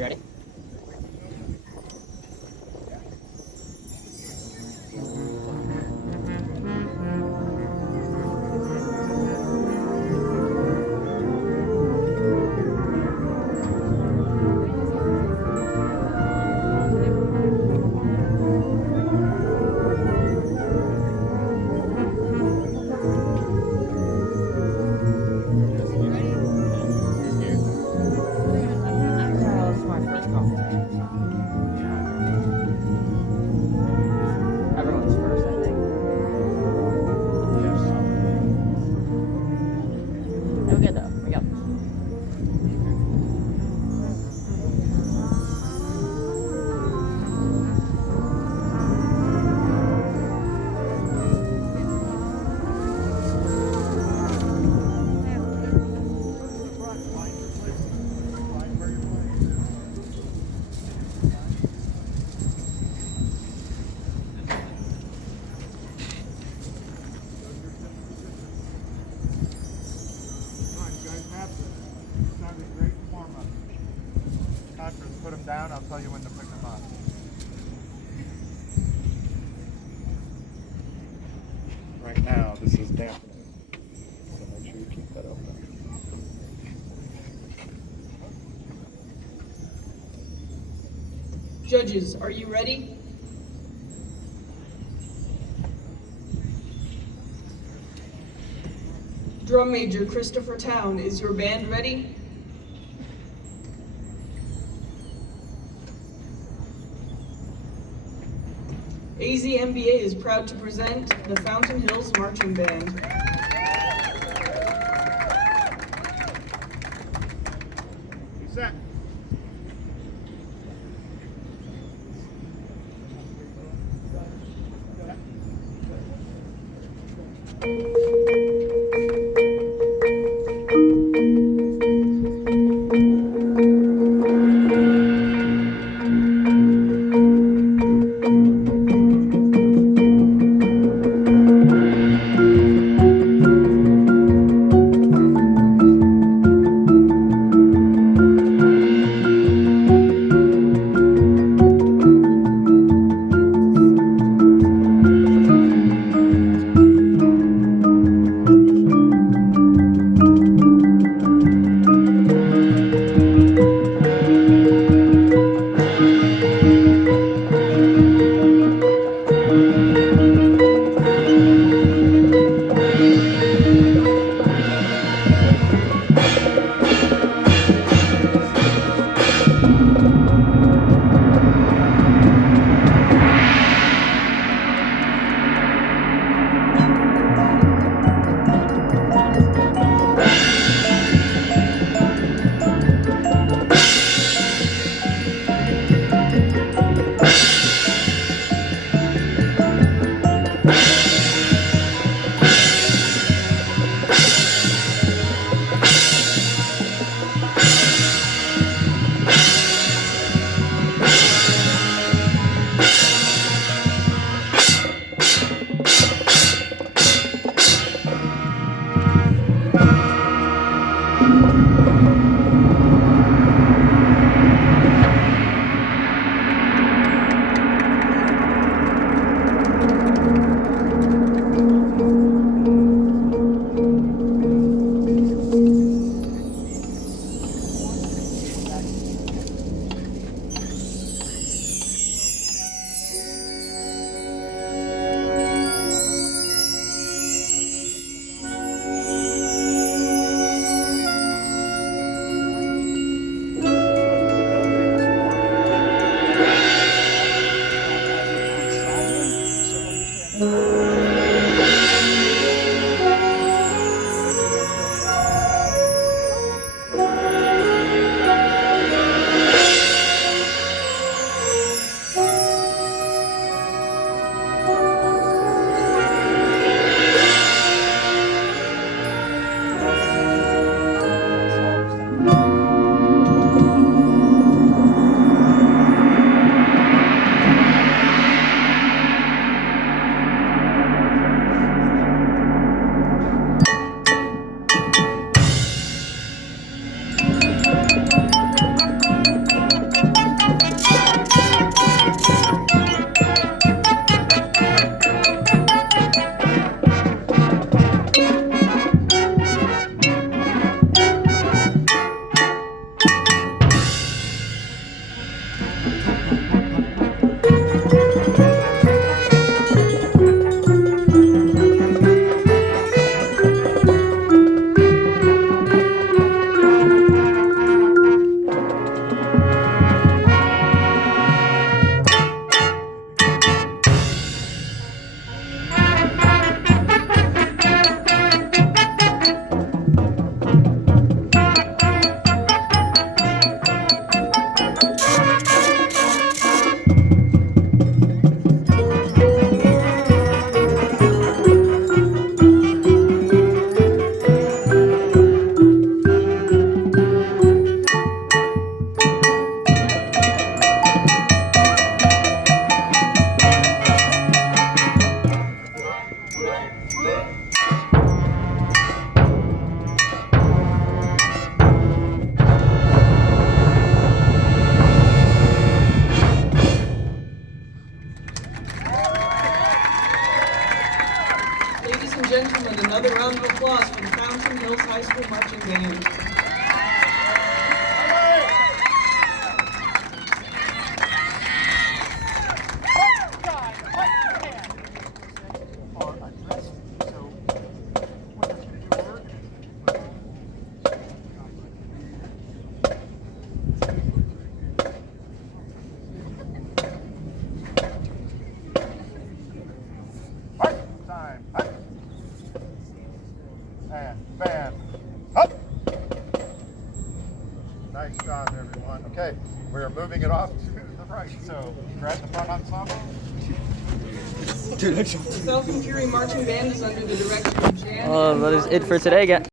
You ready? That's my first competition. Everyone's first, I think. We're good though. We go. Put them down, I'll tell you when to pick them up. Right now, this is dampening, so make sure you keep that open. Judges, are you ready? Drum Major Christopher Town, is your band ready? AZMBA is proud to present the Fountain Hills Marching Band. Set. Ladies and gentlemen, another round of applause for the Fountain Hills High School Marching Band. Time. And band. Up. Nice job, everyone. Okay, we're moving it off to the right. So, grab the front ensemble. The Falcon Fury Marching Band is under the direction of Jan. That is it for today, guys.